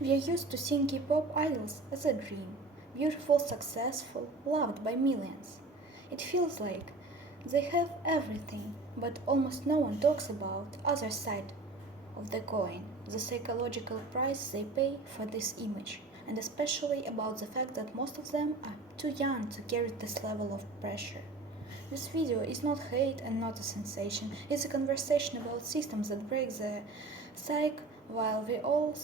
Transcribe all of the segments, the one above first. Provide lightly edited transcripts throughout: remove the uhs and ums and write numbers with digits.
We are used to seeing K-pop idols as a dream, beautiful, successful, loved by millions. It feels like they have everything, but almost no one talks about the other side of the coin, the psychological price they pay for this image, and especially about the fact that most of them are too young to carry this level of pressure. This video is not hate and not a sensation, it's a conversation about systems that break the psyche while we all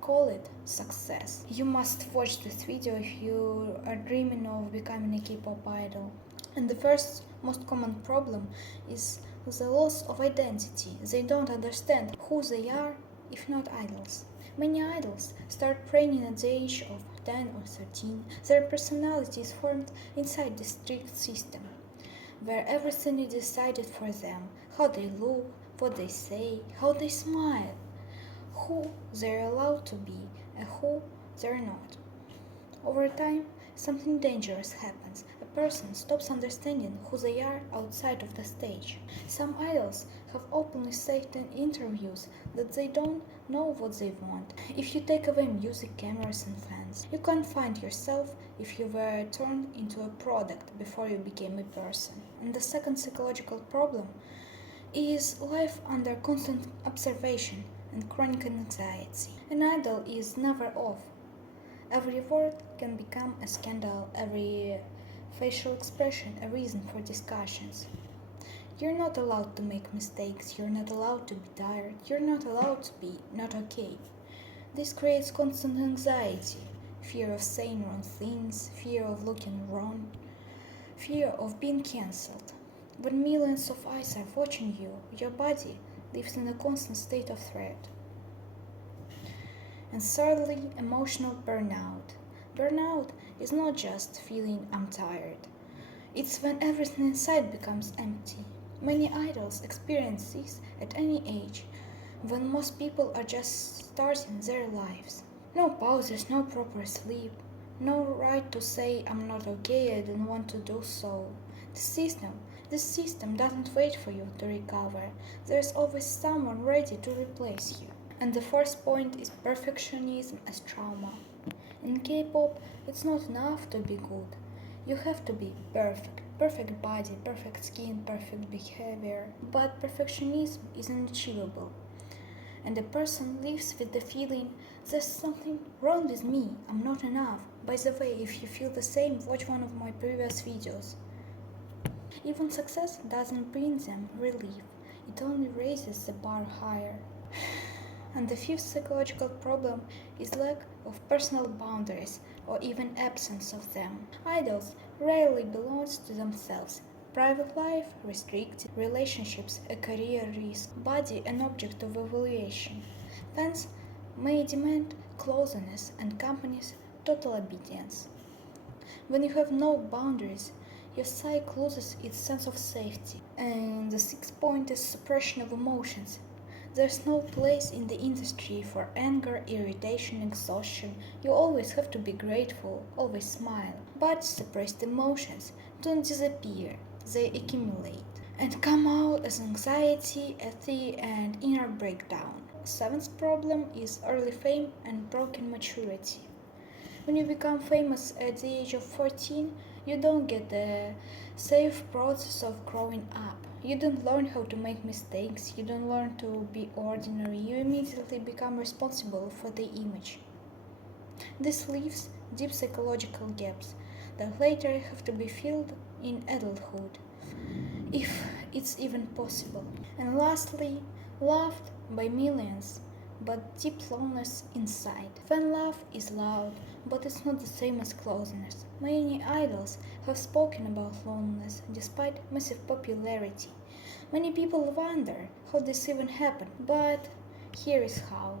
call it success. You must watch this video if you are dreaming of becoming a K-pop idol. And the first most common problem is the loss of identity. They don't understand who they are if not idols. Many idols start training at the age of 10 or 13. Their personality is formed inside this strict system, where everything is decided for them: how they look, what they say, how they smile, who they're allowed to be, and who they're not. Over time, something dangerous happens. A person stops understanding who they are outside of the stage. Some idols have openly said in interviews that they don't know what they want. If you take away music, cameras, and fans, you can't find yourself if you were turned into a product before you became a person. And the second psychological problem is life under constant observation and chronic anxiety. An idol is never off. Every word can become a scandal, every facial expression a reason for discussions. You're not allowed to make mistakes, you're not allowed to be tired, you're not allowed to be not okay. This creates constant anxiety, fear of saying wrong things, fear of looking wrong, fear of being cancelled. When millions of eyes are watching you, your body lives in a constant state of threat. And thirdly, emotional burnout. Burnout is not just feeling I'm tired. It's when everything inside becomes empty. Many idols experience this at any age, when most people are just starting their lives. No pauses, no proper sleep, no right to say I'm not okay, I don't want to do so. This system doesn't wait for you to recover. There's always someone ready to replace you. And the fourth point is perfectionism as trauma. In K-pop, it's not enough to be good. You have to be perfect. Perfect body, perfect skin, perfect behavior. But perfectionism is unachievable. And the person lives with the feeling there's something wrong with me, I'm not enough. By the way, if you feel the same, watch one of my previous videos. Even success doesn't bring them relief, it only raises the bar higher. And the fifth psychological problem is lack of personal boundaries or even absence of them. Idols rarely belong to themselves. Private life restricted, relationships a career risk, body an object of evaluation. Fans may demand closeness and companies total obedience. When you have no boundaries, your psyche loses its sense of safety. And the sixth point is suppression of emotions. There's no place in the industry for anger, irritation, exhaustion. You always have to be grateful, always smile. But suppressed emotions don't disappear, they accumulate and come out as anxiety, apathy, and inner breakdown. Seventh problem is early fame and broken maturity. When you become famous at the age of 14, you don't get the safe process of growing up. You don't learn how to make mistakes, you don't learn to be ordinary, you immediately become responsible for the image. This leaves deep psychological gaps that later have to be filled in adulthood, if it's even possible. And lastly, loved by millions, but deep loneliness inside. Fan love is loud, but it's not the same as closeness. Many idols have spoken about loneliness despite massive popularity. Many people wonder how this even happened, but here is how.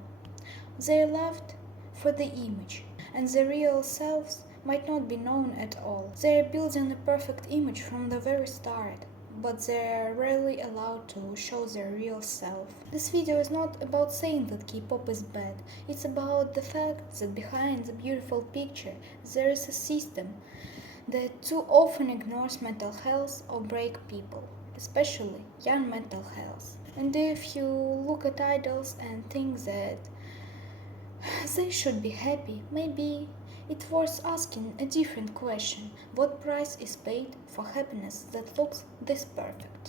They are loved for the image, and their real selves might not be known at all. They are building a perfect image from the very start, but they are rarely allowed to show their real self. This video is not about saying that K-pop is bad, it's about the fact that behind the beautiful picture there is a system that too often ignores mental health or break people, especially young mental health. And if you look at idols and think that They should be happy. Maybe it's worth asking a different question. What price is paid for happiness that looks this perfect?